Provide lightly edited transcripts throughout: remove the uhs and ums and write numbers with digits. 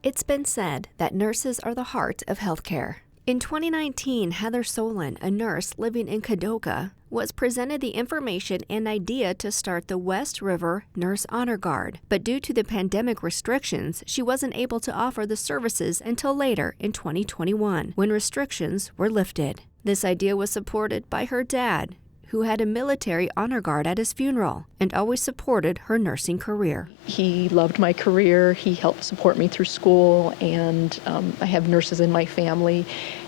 It's been said that nurses are the heart of healthcare. In 2019, Heather Solon, a nurse living in Kadoka, was presented the information and idea to start the West River Nurse Honor Guard, but due to the pandemic restrictions, she wasn't able to offer the services until later in 2021, when restrictions were lifted. This idea was supported by her dad, who had a military honor guard at his funeral and always supported her nursing career. He loved my career. He helped support me through school, and I have nurses in my family.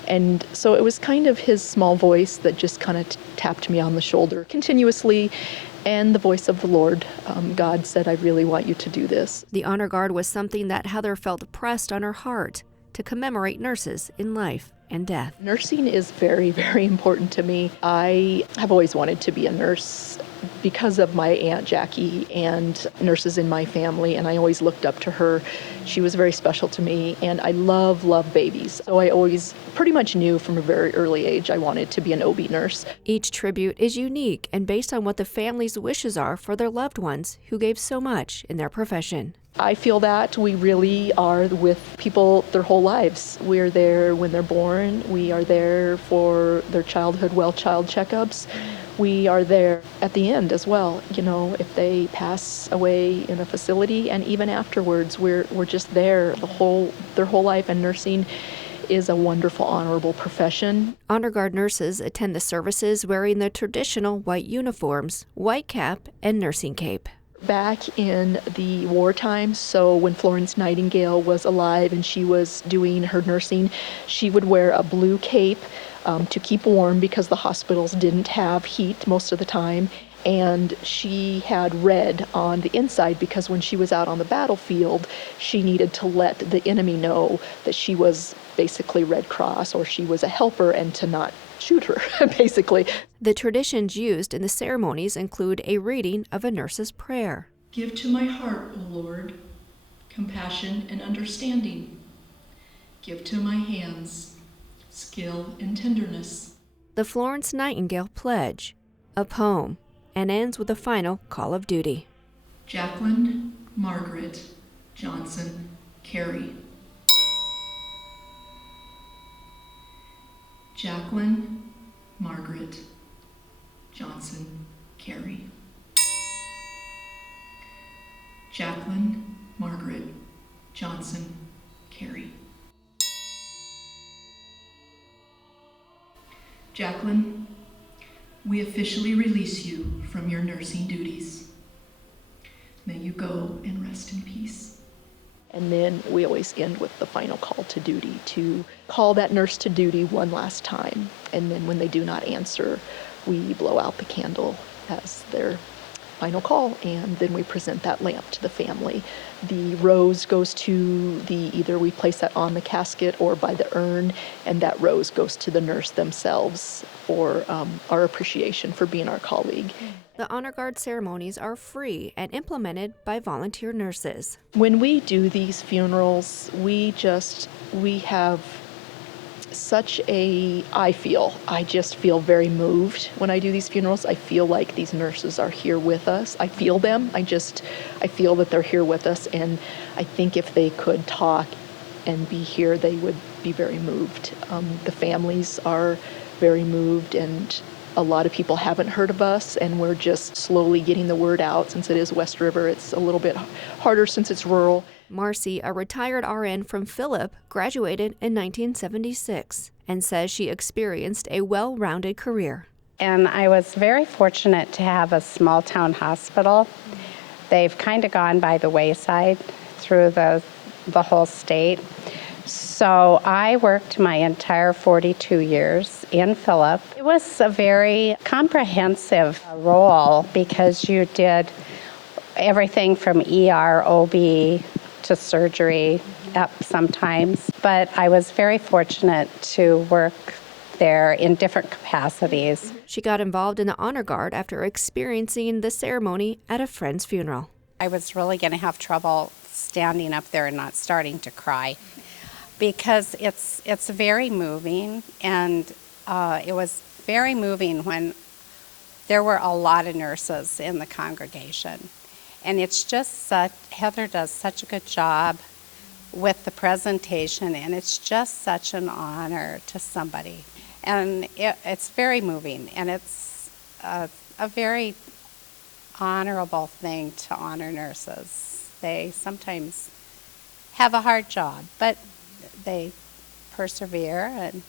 And so it was kind of his small voice that just kind of tapped me on the shoulder continuously. And the voice of the Lord, God said, I really want you to do this. The honor guard was something that Heather felt pressed on her heart to commemorate nurses in life and death. Nursing is very, very important to me. I have always wanted to be a nurse because of my Aunt Jackie and nurses in my family, and I always looked up to her. She was very special to me, and I love babies. So I always pretty much knew from a very early age I wanted to be an OB nurse. Each tribute is unique and based on what the family's wishes are for their loved ones who gave so much in their profession. I feel that we really are with people their whole lives. We're there when they're born. We are there for their childhood child checkups. We are there at the end as well. You know, if they pass away in a facility, and even afterwards, we're just there their whole life. And nursing is a wonderful, honorable profession. Honor Guard nurses attend the services wearing the traditional white uniforms, white cap, and nursing cape. Back in the wartime, so when Florence Nightingale was alive and she was doing her nursing, she would wear a blue cape to keep warm because the hospitals didn't have heat most of the time. And she had red on the inside because when she was out on the battlefield, she needed to let the enemy know that she was basically Red Cross, or she was a helper, and to not shoot her, basically. The traditions used in the ceremonies include a reading of a nurse's prayer. Give to my heart, O Lord, compassion and understanding. Give to my hands skill and tenderness. The Florence Nightingale Pledge, a poem, and ends with a final call of duty. Jacqueline Margaret Johnson Carey. Jacqueline Margaret Johnson Carey. Jacqueline Margaret Johnson Carey. Jacqueline, we officially release you from your nursing duties. May you go and rest in peace. And then we always end with the final call to duty, to call that nurse to duty one last time. And then when they do not answer, we blow out the candle as their final call, and then we present that lamp to the family. The rose goes to either we place that on the casket or by the urn, and that rose goes to the nurse themselves for our appreciation for being our colleague. The Honor Guard ceremonies are free and implemented by volunteer nurses. When we do these funerals, we have such I just feel very moved when I do these funerals. I feel like these nurses are here with us. I feel them. I feel that they're here with us, and I think if they could talk and be here, they would be very moved. The families are very moved, and a lot of people haven't heard of us, and we're just slowly getting the word out. Since it is West River, it's a little bit harder since it's rural. Marcy, a retired RN from Phillip, graduated in 1976 and says she experienced a well-rounded career. And I was very fortunate to have a small-town hospital. They've kind of gone by the wayside through the whole state. So I worked my entire 42 years in Phillip. It was a very comprehensive role because you did everything from ER, OB, to surgery up sometimes. But I was very fortunate to work there in different capacities. She got involved in the Honor Guard after experiencing the ceremony at a friend's funeral. I was really going to have trouble standing up there and not starting to cry because it's very moving, and it was very moving when there were a lot of nurses in the congregation. And it's just Heather does such a good job with the presentation, and it's just such an honor to somebody. And it's very moving, and it's a very honorable thing to honor nurses. They sometimes have a hard job, but they persevere, and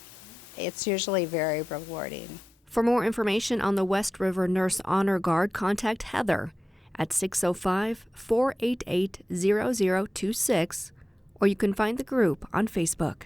it's usually very rewarding. For more information on the West River Nurse Honor Guard, contact Heather at 605-488-0026, or you can find the group on Facebook.